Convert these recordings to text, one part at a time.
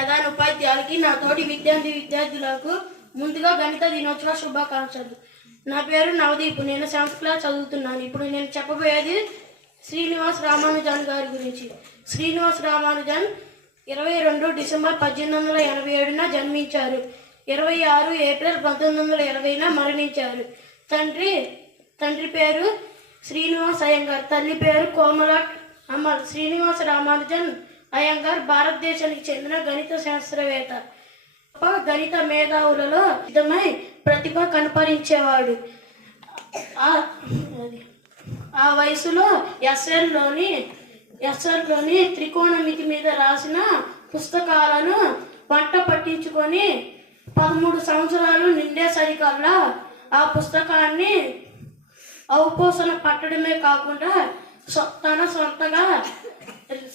ప్రధాన ఉపాధ్యాయులకి, నా తోటి విద్యార్థులకు ముందుగా గణిత దినోత్సవ శుభాకాంక్షలు. నా పేరు నవదీప్. నేను 7th క్లాస్ చదువుతున్నాను. ఇప్పుడు నేను చెప్పబోయేది శ్రీనివాస్ రామానుజన్ గారి గురించి. శ్రీనివాస్ రామానుజన్ 22 డిసెంబర్ 1887 జన్మించారు. 26 ఏప్రిల్ 1920 మరణించారు. తండ్రి పేరు శ్రీనివాస్ అయ్యంగార్, తల్లి పేరు కోమలట్ అమల్. శ్రీనివాస్ రామానుజన్ అయ్యంగార్ భారతదేశానికి చెందిన గణిత శాస్త్రవేత్త. గణిత మేధావులలో సిద్ధమై ప్రతిభ కనపరించేవాడు. ఆ వయసులో ఎస్ఎల్లోని త్రికోణమితి మీద రాసిన పుస్తకాలను వంట పట్టించుకొని 13 సంవత్సరాలు నిండేసరికల్లా ఆ పుస్తకాన్ని ఔపోసన పట్టడమే కాకుండా తన సొంతగా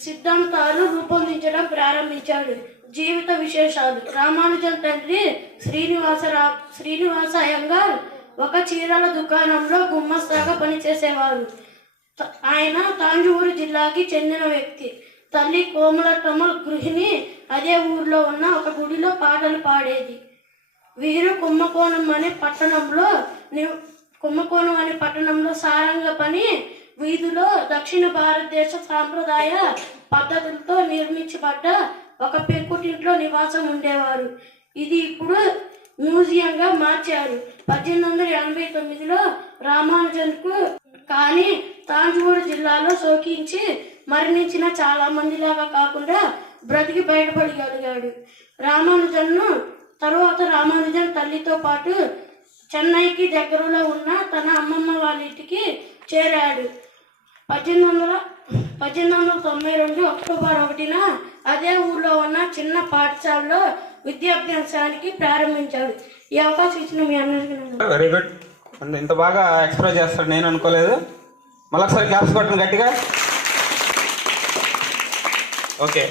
సిద్ధాంతాలు రూపొందించడం ప్రారంభించాడు. జీవిత విశేషాలు. రామానుజన్ తండ్రి శ్రీనివాస అయ్యంగార్ ఒక చీరల దుకాణంలో గుమ్మస్తాగా పనిచేసేవారు. ఆయన తాంజూరు జిల్లాకి చెందిన వ్యక్తి. తల్లి కోమలటమల్ గృహిణి. అదే ఊర్లో ఉన్న ఒక గుడిలో పాటలు పాడేది. వీరు కుంభకోణం అనే పట్టణంలో సారంగపని వీధిలో దక్షిణ భారతదేశ సాంప్రదాయ పద్ధతులతో నిర్మించబడ్డ ఒక పెంకుటింట్లో నివాసం ఉండేవారు. ఇది ఇప్పుడు మ్యూజియంగా మార్చారు. 1889లో రామానుజన్కు కానీ తాంజూరు జిల్లాలో శోకించి మరణించిన చాలా మందిలాగా కాకుండా బ్రతికి బయటపడగలిగాడు. రామానుజన్ తల్లితో పాటు చెన్నైకి దగ్గరలో ఉన్న తన అమ్మమ్మ వాళ్ళ ఇంటికి చేరాడు. 1892 అక్టోబర్ 1న అదే ఊర్లో ఉన్న చిన్న పాఠశాలలో విద్యాభ్యాసానికి ప్రారంభించాడు. ఈ అవకాశం ఇచ్చిన మీ అందరికీ వెరీ గుడ్. ఇంత బాగా ఎక్స్ప్రెస్ చేస్తాడు నేను అనుకోలేదు. మళ్ళీ ఒకసారి క్లాప్స్ కొట్టండి గట్టిగా. ఓకే.